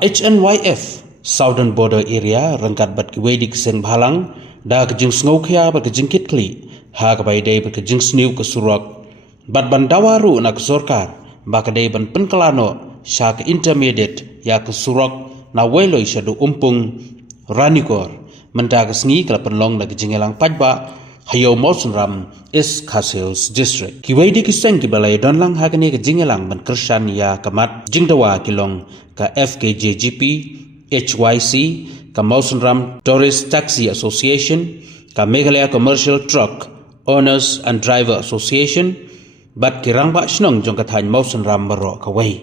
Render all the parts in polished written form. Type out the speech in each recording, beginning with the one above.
HNYF Southern Border Area rengkat bat kiwedik seng bhalang da kejing sngokhya bat kejing kitkli ha kabai dei bat kejing sniu ke surak bat ban dawaru na ke sorkar ba kadai ban penkelano sya ke intermediate ya ke surak na weloi syadu umpung ranikor menda ke sngi kala penlong da kejing elang pajba hayo Mawson Ram is Khas District kiwedik seng ki balai donlang ha kene kejing elang ban kershan ya kamat jingdawa kilong ka FKJGP HYC, ka Mawson Ram Tourist Taxi Association, ka Meghalaya Commercial Truck Owners and Driver Association, bat kirang ba snong jong kathan Mawson Ram baro kawai.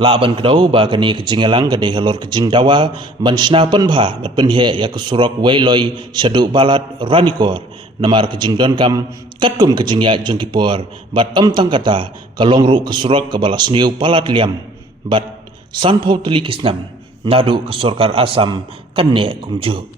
Laban kedau ba kani kejingelang kade halor kejing dawa ban snapen bha bat penhe ya kesurok wailoi syadu balat ranikor namar kejing donkam katkum kejing ya jong kipor bat tang kata kalongru kesurok ke balas niu palat liam bat sanpau teli kisnam nadu ke sorkar Asam kanne kumju.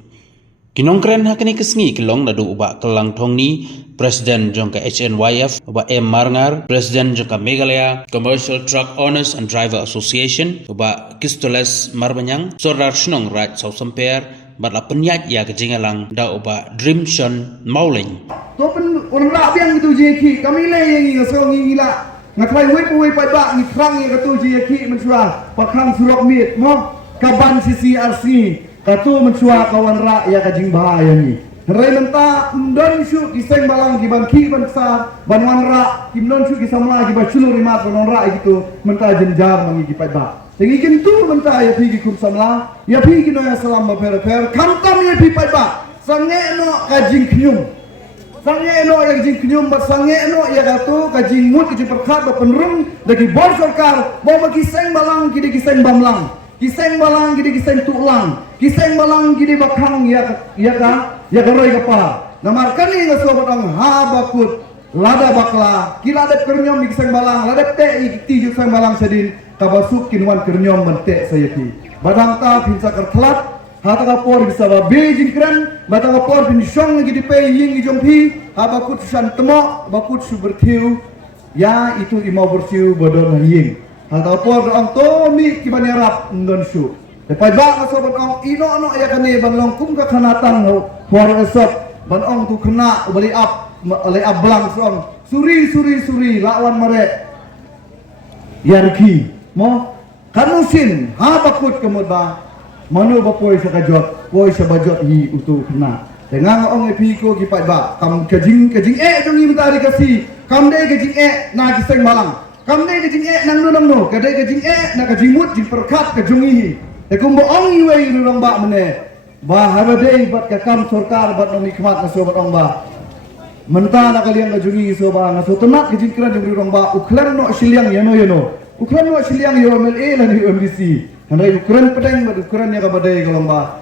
Kinongkren hakani kesngi kilong nadu uba kelang tongni Presiden jongka HNYF uba M Marngar, Presiden jongka Meghalaya Commercial Truck Owners and Driver Association uba Kistoles Marbanyang, Sordar Shnong Raj Sausamper, batla penyat ya kejingalang da uba Dreamshon Mauleng. Topen orang labiang itu jeki kami le yang ngasong ngila ngatai wei pai ba ni krang yang katu jeki mensua pakang surok mit mo kaban CCRC katu mensua kawan ra ya kajing bahaya ni rai menta don syu kiseng balang kiban ki ban sa banwan ra kimnon syu kisamla ki bachulu rimat banon ra gitu menta jenjar mangi ki pai ba tengi kintu menta ya pi ki kum samla ya pi ki no ya salam ba per kam ya pi pai ba sange no kajing knyum sange no yang jing knyum bat sange no ya katu kajing mut kajing perkhat ba penrung dagi bor sarkar bo ma kiseng balang ki kiseng bamlang kiseng balang gidi kiseng tulang kiseng balang gidi bakang ya roi kapa namarkan ni ngaso batang ha bakut lada bakla kilada kernyom di kiseng balang lada te ti kiseng balang sedin kabasuk kinwan kernyom mente sayaki badang ta pinsa kerklat hata kapor bisa ba beijing kran batang kapor bin syong gidi pe ying jompi ha bakut san temok bakut subertiu ya itu imau bersiu bodon ying hal por ang tomi kiban yarap ndon shu depai ba ka sobat ang ino ano ya kani ban long kum ka khanatan no for esop ban ong tu kena bali up blang song suri lawan mare yarki mo kanusin ha bakut kemud ba manu ba poi sa kajot poi sa bajot hi utu kena dengan ong epi ko kipai ba kam kajing jong imtari kasi kam de kajing na kiseng malang kamne ke jing nang no kadai ke jing na ka jimut jing perkat ke jungi e kumbo ong iwe rong ba mene ba harade bat ka kam sarkar bat no nikmat na sobat ong ba menta na kaliang ka jungi so ba na so tenat ke jing kran jing rong ba uklan no siliang yano uklan no siliang yo MLA lan di MDC hanai ukran pedeng bat ukran ya ka badai kalong ba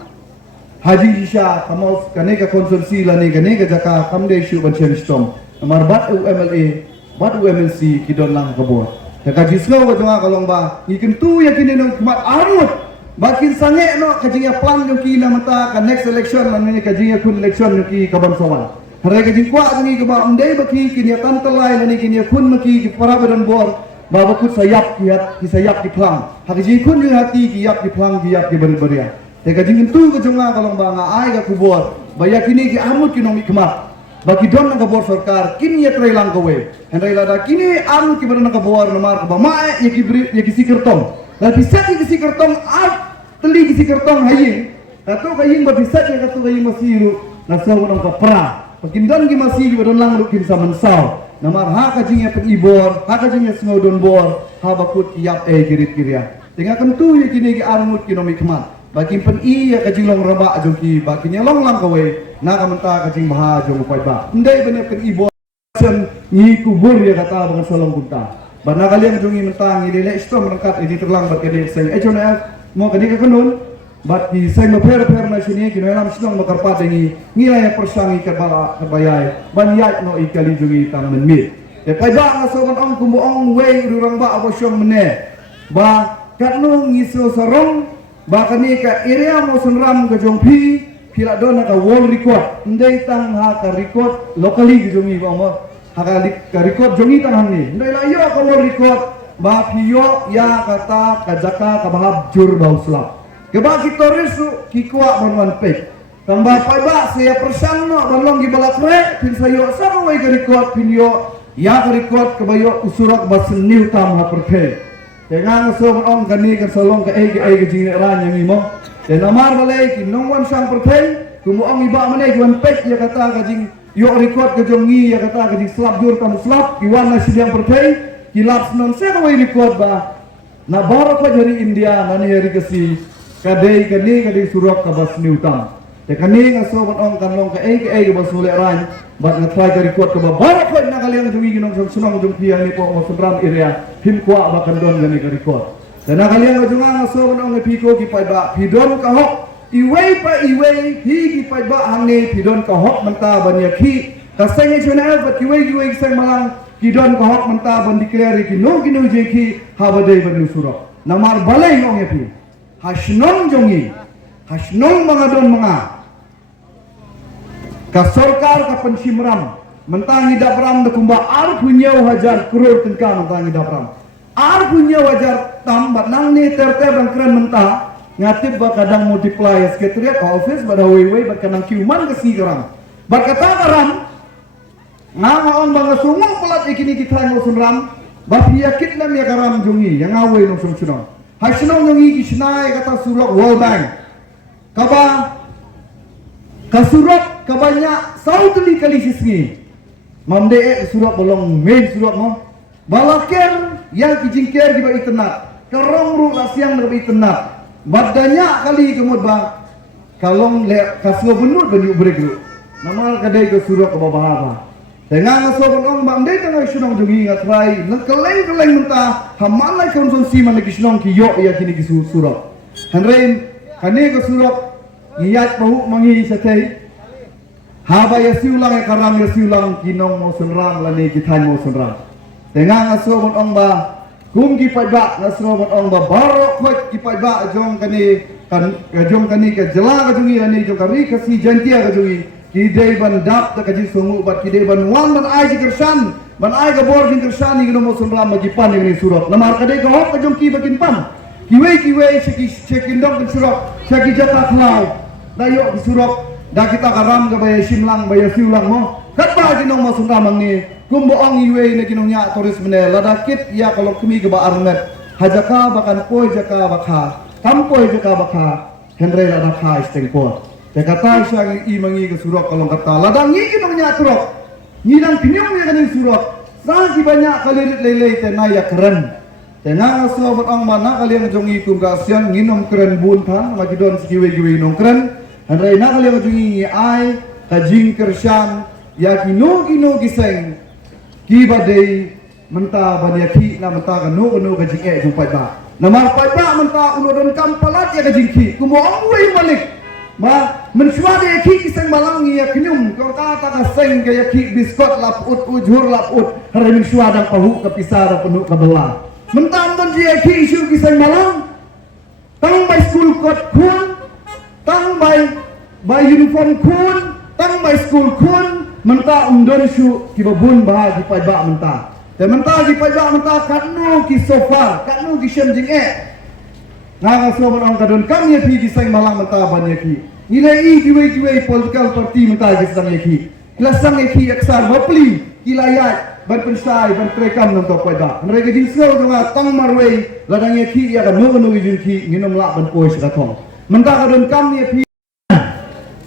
haji isha kamos kane ka konsorsi lani kane ka jaka kamde shu ban chen stom amar bat MLA bat UMNC kidon lang kabur. Kaji slow ka tunga kalong ba. Ikin tu yakin nung kumat arut. Bakin sange no kajinya plan yung kina mata ka next election man ni kajinya kun election yung ki kabansawan. Haray kajing kwa ni ka ba unday baki kinya tantalay ni kinya kun maki ki para badan bor. Babakut sayap ki sayap ki plan. Hakajing kun yung hati ki yap ki plan ki yap ki beribaria. Kajing tu ka tunga kalong ba nga ay ka kubor. Bayakini ki amut kinong ikmat. Bagi don nang kabor sarkar kini ya trailang kawe hendai lada kini anu ki berna kabor nomar ka mae ya ki sikertong la bisa ki sikertong art teli ki sikertong hayin atau kayin ba bisa ya katu kayin masiru na sawo nang kapra pagindon ki masih ki lang lu kin sa mansaw nomar ha ka jing ya ibor ha ka jing ya sngodon bor ha bakut ki yap girit kiria tinga kentu ya kini ki armut ki nomi kmat bagi pen i ya kajing long raba joki bagi nyalong lang kawe na kamenta kajing baha jong upai ba ndai bene pen ibo sen ni kubur ya kata bangan solong kunta bana kalian jongi mentang ni le sto merangkat ini terlang bat kede seng HNF mo kadi ka kanun bat di seng no per na sini kino lam snong makar pa dengi ngila ya persangi ka bala bayai ban yai no ikali jongi tang menmit e pai ba nga soban ong kumbo ong wei urang ba abosyong mene ba katno ngiso sarong bahkan ni ka area Mawson Ram ka jongpi pila dona ka world record ndai tang ha ka record locally ka jongi ba mo ha ka record jongi tang hang ni ndai la yo ka world record ba piyo ya kata kajaka kabahab jur bau sulap. Keba kita resu kikwa banwan pek. Tambah pai saya persan no balong gi balakre pin sayo sama wai garikot pin yo ya garikot kebayo usurak basen new tam ha perke. Dengan so on kani kan solong ke ai jing ran yang imo. Dan amar balai ki nongwan sang perke kumu ong iba mane gwan pek ya kata ka jing yo record ke jongi ya kata ka jing slap jur tam slap ki wan na sidiang perke ki lap non se wai record ba. Na baru ko dari India nani hari kesi kadai kani surak ka bas new tam. Te kani nga sobat ong kanlong ka ay basule ran bat nga try ka record ka babara ko na kaliang dungi ginong sunong jung piyang ni po mo sunram area him kwa ba kandon gani ka record. Te na kaliang nga sobat ong piko ki pai ba pidon ka hok iway hi ki pai ba hangi pidon ka hok manta ban yaki ka senge chuna bat iway sang malang pidon ka hok manta ban declare ki no ginu je ki habade ban suro. Namar balay ong yapi hasnon jongi hasnon mga don mga ka sorkar ka pensimram mentangi dapram da kumba ar punya hajar kror tengka mentangi dapram ar punya hajar tam bat nang ni ter bang keren mentah ngatip ba kadang multiply sekretariat office bada wewe bat kanang kiuman ke sigaram bat kata garam ngama on bang sungong pelat ikini kita ngo sunram ba piyakit lam ya garam jungi yang awe no sunong hasnon jungi kisnai kata surok World Bank kaba kasurat kabanyak sautli kali sisngi mamde surat bolong main surat mo balaker yang kijingker di ba internet kerong ru lasiang di internet badanya kali kemud ba kalong le kaswa benut benu bregru namal kadai ke surat ke babahaba dengan ngaso bolong mamde tengah sunong jungi ngatrai keleng mentah hamalai konsumsi man lagi sunong ki yo ya kini ki surat hanrein kane ke surat iyat bahu mangi satay haba ya siulang ya karam ya siulang kinong mo sunram lani kitan mo sunram dengan aso ong ba kum ki pai ba aso ong ba baro khot ki pai ba jong kani ke jela ka jungi ani jong kari ka si jantia ka jungi ki dei ban dap ta ka ji sungu bat ki dei ban wan ban ai ji kersan ban ai ka bor jing kersan ni mo sunram ma jipan ni surat lamar ka dei ka hok ka jong ki bakin pan kiwe cekin dong surat ceki jatah lau dayo surat dah kita karam ke bayar simlang bayar siulang mo kat ba ginong mo sunramang ni kumboong iwe na ginong nya toris menel ladakit ya kalau kumi ke ba armet hajaka bakan poi jaka bakha tampoi jaka bakha henre ladakha istengpo te kata siang i mangi ke surat kalau kata ladang ni ginong nya turok ngilang pinyong ya kaning surat sang banyak kali lele te naya keren tenang sobat ong mana kalian jongi kum kasian nginom keren buntan magidon siwe-giwe nong keren andai nak kalian jungi ai kajing kersan ya kino giseng ki badai menta banyaki na menta kanu kajing jumpai ba namar pai ba menta ulodon kampalat ya kajing ki kumo ongwei balik ma mensuade ki giseng malangi ya kinyum ko kata kaseng ya ki biskot laput ujur laput hari mensuada pahu kepisar penuh kebelah mentang ton dia ki isu giseng malang tang by school code kun tang by uniform kun tang by school kun menta undon shu ki babun ba di pai ba menta te menta di pai ba menta katnu ki sofa katnu ki shem jing nga so orang kadon kam ye pi giseng malang menta banyak ki nilai giwe political party menta giseng ye ki lasang ye ki aksar bapli kilayat ban pensai ban trekam nang to pai ba mereka jing sel nga tang marwei ladang ye ki ya kan no jing ki nginom lak ban poi sa thong menta kadon kam ye pi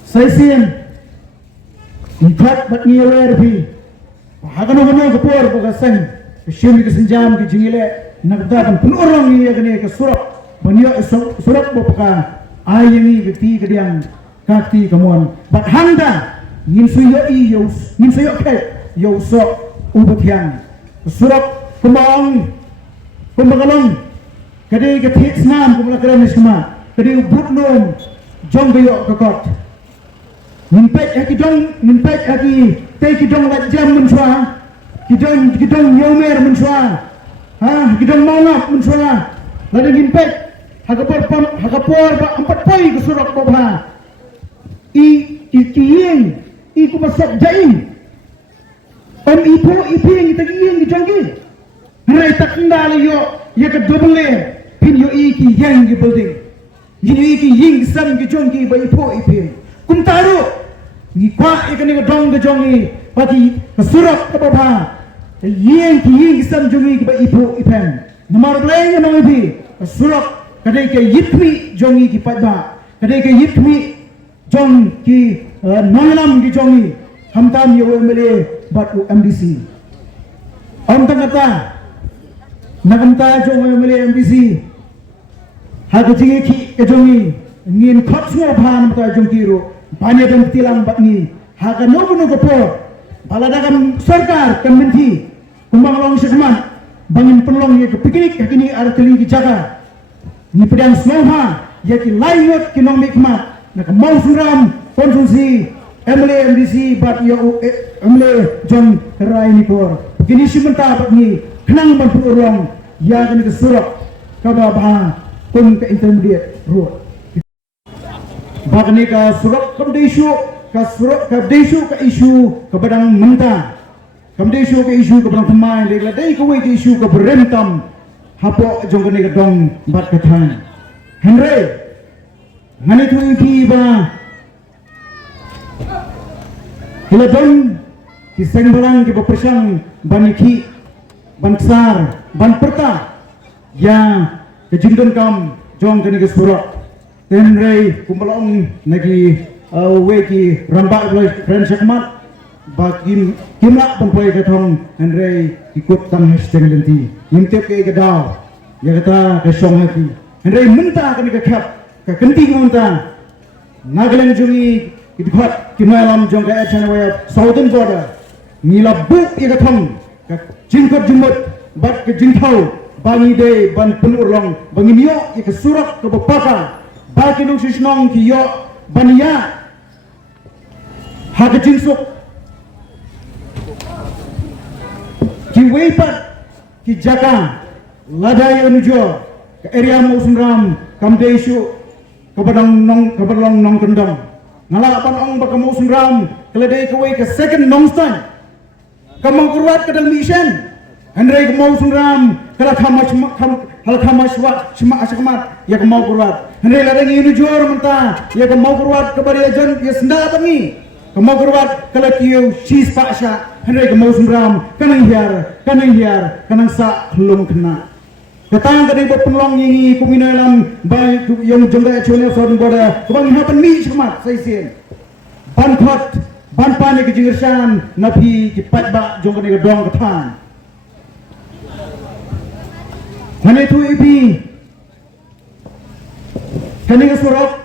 sai sien ikat bat ni wer pi hagan no ko por ko gasang shim ki senjam ki jingile nagda kan pun orang ni ya ke surat banyo surat bopaka ayini geti kediang kakti kamuan bat handa ngin suyo i yo ngin suyo ke yo so ubatiang surat kumang kumagalong kadi ke tisnam kumulakran nisma kadi ubutnom jong bayo kakot minpet aki tei kidong lajam mensua kidong yomer mensua kidong mangap mensua lada minpet hagapor ba empat poi ke surat babha kiying ku masak jaing om iping itagiying kidonggi Rai tak kendali yo ya ke double pin yo iki yang di building. Ni iki ying sam ki jong ki bai po ipin. Kum taru ni kwa ikan ni dong ke jongi bagi kesurat ke bapa. Yang ki ying sam jongi ki bai po ipin. Nomor lain yang ipi kesurat kadai ke yitmi jongi ki pada. Kadai ke yitmi jong ki noilam ki jongi. Hamtam yo MLA bat MDC. Om tangata nagamta jong MLA MDC. Haga jingi ki kejongi ngin khot semua phan ta jong kiro banyak dan tilang bakni haga nono gopo baladagam sarkar kementi kumbang long segman bangin penlong ye ke piknik kini arteli ki jaga ni pedang semua ye ki lainot ki nong mikmat nak mau suram konsumsi MLA MDC bat yo MLA John Rai ni kor kini simenta bakni kenang ban purong ya kan ke surat kaba bah kun ke intermediate road bagni ka surat kamdesu ka surat kamdesu ka isu ka badang menta kamdesu ka isu ka badang tamai le dai ka wei ka isu ka berentam hapo jong ka dong bat ka than henry ngani tu iki ba hiladon ki sengbalang ki bepersang baniki bansar ban perta ya kejindon kam jong kini ke surat tenrei kumbalong nagi weki rambak boleh friendshipmat bagi kimla pempoy katong tenrei ikut tang hashtag lenti yimtep ke gadau ya kata ke song hati tenrei mentah kini ke kap ke kenting mentah nagalang jungi idpat kimalam jong ke achanawaya southern border nila buk ya katong ke jingkot jumut bat ke jingtau bangi de ban penurong bangi mio ke surat ke bapaka bagi nung sisnong ki yo bania haga jinsuk ki weipat ki jaka ladai anujo ke area Mausunram kamdesu ke badang nong kendang ngala pan ong baka Mausunram keledai ke wei ke second nong stand kamang kurat ke dalam mission Andrei ke Mausunram kalau kamas wat cuma asakmat ya ke mau kurat Andrei ladang ini jor mentah ya ke mau kurat kepada jan ya senda apa ni ke mau kurat kalau kiu sis paksa Andrei ke Mausunram kanang hiar kanang sa belum kena ketang tadi buat penlong ini kuminalam baik yang jengga chone son boda kubang hapan mi cakmat saisen banpot banpane ke jingirsan napi kipat ba jongga ni dong ketan Hanya tu ipi, kani ke surat,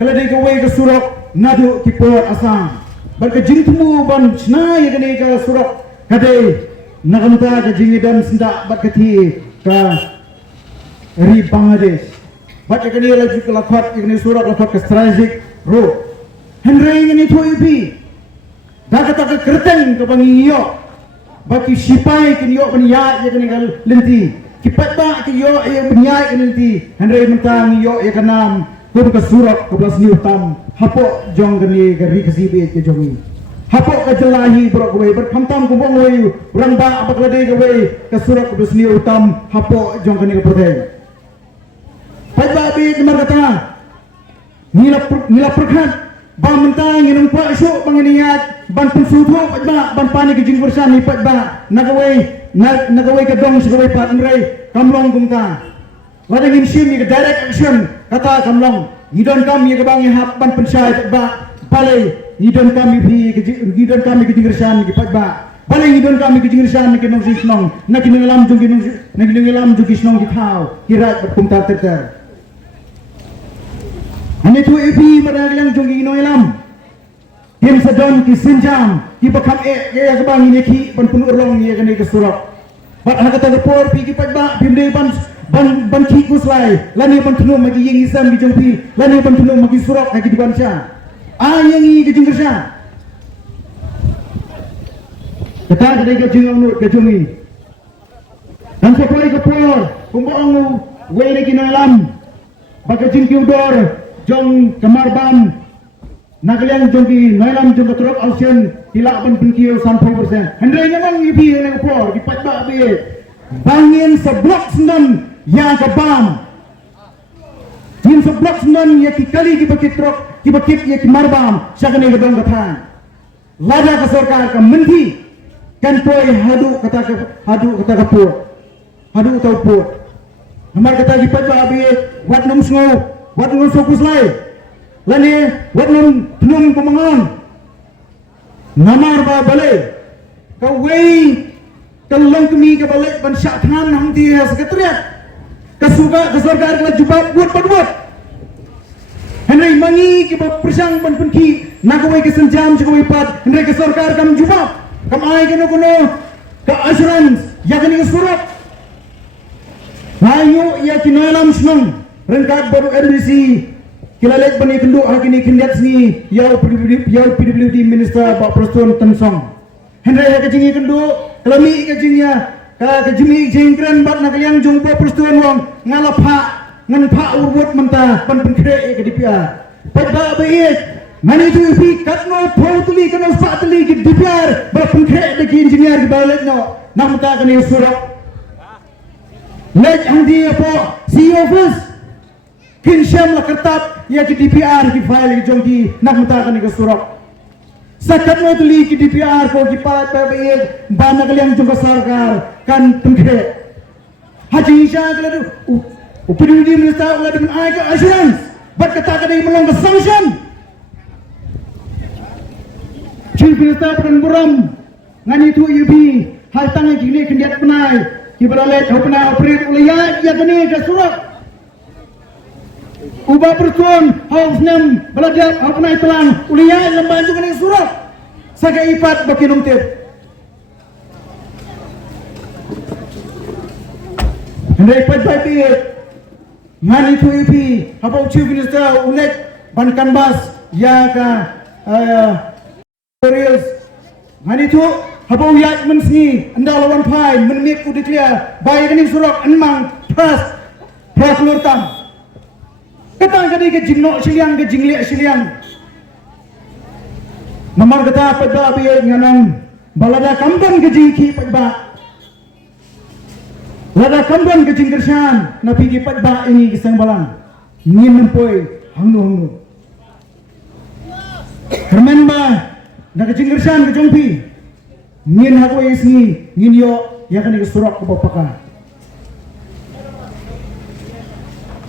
kalau dia kawai ke surat, nadu kipor asam. Berke jingtemu ban senai kani ke surat, kadai nakamta ke jingidan sendak berketi ke ri Bangladesh. Berke kani lagi ke lakot, kani surat lakot ke strategic road. Henry ini tu ipi, dah kata ke kerteng ke bangiyo, bagi sipai kini yo baniya kani ke lenti. Kipat ba ki yo ay benyai nanti Henry mentang yo ya kanam kun ke surat 12 ni utam hapo jong gani gari kasibe ke jongi hapo ke jelahi bro kowe berkamtam ku bong we urang ba apa klade kowe ke surat 12 ni utam hapo jong gani ke proteng pai ba bi nomor kata nila perkhat ba mentang nginung pa isu panginiat ban pensuto ba ban pani ke jing bersan ni pat ba nagaway nagaway ka dong sa gaway pat Andrei kamlong kumta ladang insim ni direct action kata kamlong ngidon kami ke bang hap ban pensai ba balai ngidon kami ngidon kami ke jingirsan ki pat ba balai ngidon kami ke jingirsan ke nong sisnong na kinengalam jung kinong na kinengalam jung kisnong ki thau kirat kumta ter ane tu ipi madalang jung kinengalam Kim sedon ki sinjam ki bakam ya ke bang ini ki ban penurong ya kene ke surat bat hakata report pi ki pat ba bimde ban ki kuslai lani ban tunu magi yang isam ki jongpi lani ban tunu magi surat ki dibansha yang i ki jinggersha kata kadai ke jingong ke jongi dan sepoi ke por kumbong we le kinalam baka jingki udor jong kamarbam Nagaliang jongki nailam jong katrok alsian tilak ban penkiyo 100%. Hendrai nyamang ipi yang por di pat ba be bangin seblok sendan yang kebam jin seblok sendan ya kali kibakit truk kibakit ya kimarbam syakani gedong katan lada ke sarkar ke menti kan poi hadu kata kapur hadu tau pur nomor kata jipat babi wat nom sngo wat nom fokus lai lani wat nom tunung pemangon namar ba balai kau wei kalong kami ke balik ban syakhan ham di sekretariat kasuga kesorgar kala jubab buat Henry mangi ke persang ban penki nakawai ke senjam cakawai pat Henry kesorgar kam jubab kam ai ke no ke assurance ya ke ni surat hayu ya kinalam senang rengkat baru RBC kilalet bani kenduk hakini kendiat sini yau PWD Minister Pak Preston Tensong Henry ya kejingi kenduk kelami kejingnya kejimi jengkran bat nak yang jumpa Preston wong ngalapa ngan pak urbut mentah pan penkre ke DPR pada baik mani tu pi katno potli kana spatli ke DPR ba penkre de engineer ke balik no nak mentah kan surat lej andi apa CEO office kinsyam la kertab ya ke DPR ki file jongki nak mentah kan ke surat sakat no tuli ki DPR ko ki pat baik bana kalian jongka sarkar kan penkre haji isya kalau PWD Minister ulah dengan air assurance buat kata kadai melanggar sanction Chief Minister Padang Buram ngani tu UB hal tangan kini kendiat penai kibaralet penai operate ulah ya kini ke surat ubah pertuan haus nem belajar penai telang ulah lembaga tu kini surat sagai ipat bagi numtip hendai ipat baik ngani tu ipi habau Chief Minister unek ban kanbas ya ka tutorials ngani tu habau yat mensni anda lawan pai menmik ku declare baik ni surat enmang trust praklur tam kata jadi ke jinno siliang ke jingli siliang nomor kata pada biar nganang balada kampan ke jiki pada lada kamban ke jingkersan napi gipat ba ini kisang balang ngin mempoi hangnu kermen ba na ke jingkersan ke jongpi ngin hako isni ngin yo ya kan ke surak ke bapaka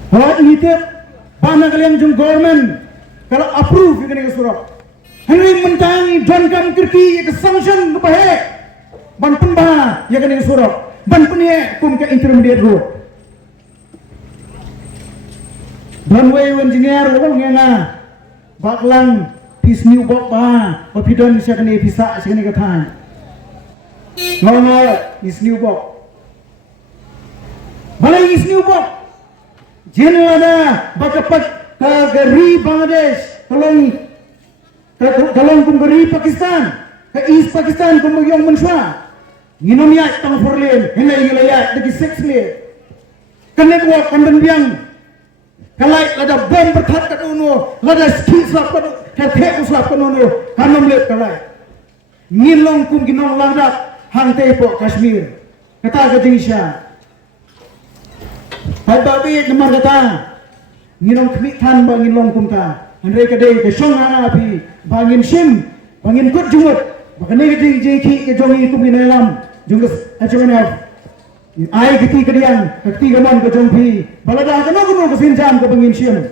hawat ngitip bana kalian jong government kalau approve ya kan ke surak henry mentangi dan kam kirki ke sanction ke bahe ban pemba ya kan ke surak ban punya kum ke intermediate road runway engineer wong ngena baklang pis new bok ba pidon sia kene bisa sia kene katan ngomong is new bok balai is new bok jenel ada bakapat ke ri Bangladesh tolong kum ri Pakistan ke East Pakistan kum yang mensua nginom ya tang forlen henai ngilaya degi 6 le kanek wa kandan biang kalai lada bom bertat kat uno lada ski slap kat he slap kat uno kanom le kalai ngilong kum ginong langdak hang tepo Kashmir kata ke jingsha pai babi nemar kata nginom kmi than ba ngilong kum ta henai kadai ke song ana api bangin sim bangin kut jumut bakane ke jiki ke jongi kum ginalam jungkas acuannya ai kiti kedian kiti gaman ke jongpi balada kano ke sinjam ke penginsian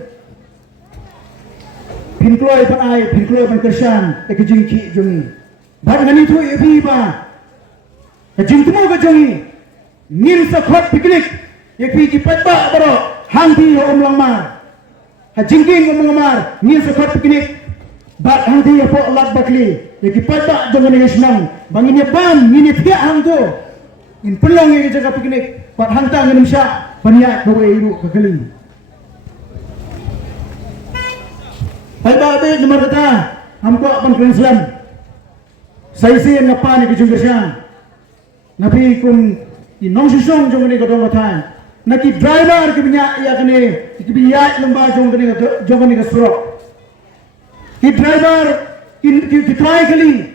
pinkloi pan ai pinkloi pan kersan ke jingki jongi ban ngani tu ebi ba ke jingtmo ke jongi nin sakhot piknik ekpi ki patba baro hangti ho langmar ha jingking langmar nin sakhot piknik ba hangti po lat baklieki patba jongi ngesnang bangin ban ngini tiga hang tu in pelong yang jaga piknik pat hantang ngin sya paniat bawa iru ke keli pai ba be nomor kata hamko pan Queensland sai si ngapa ni ke junggesya napi kum inong sisong jong ni kadong katan naki driver ke binya ya kene ki biya lamba jong ni ke surok ki driver ki try kali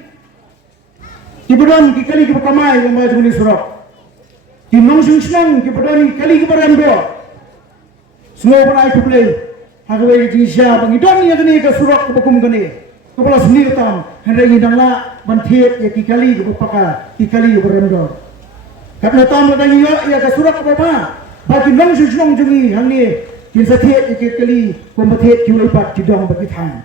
Ibudan ki kali ki pakamai lamba jong ni surok Timang sung kepada kali kepada anda. Semua orang itu boleh. Hagawai di Asia bangidon yang kini ke surat kebakum kini. Kepala sendiri tam. Hendak ingin lah bantiet ya kali kebupaka kali kepada anda. Karena tam lagi ya ke surat kebapa. Bagi nong sung jengi hang ni. Kin setiap ya kali kompetitif kiwai pat jidong bagi tang.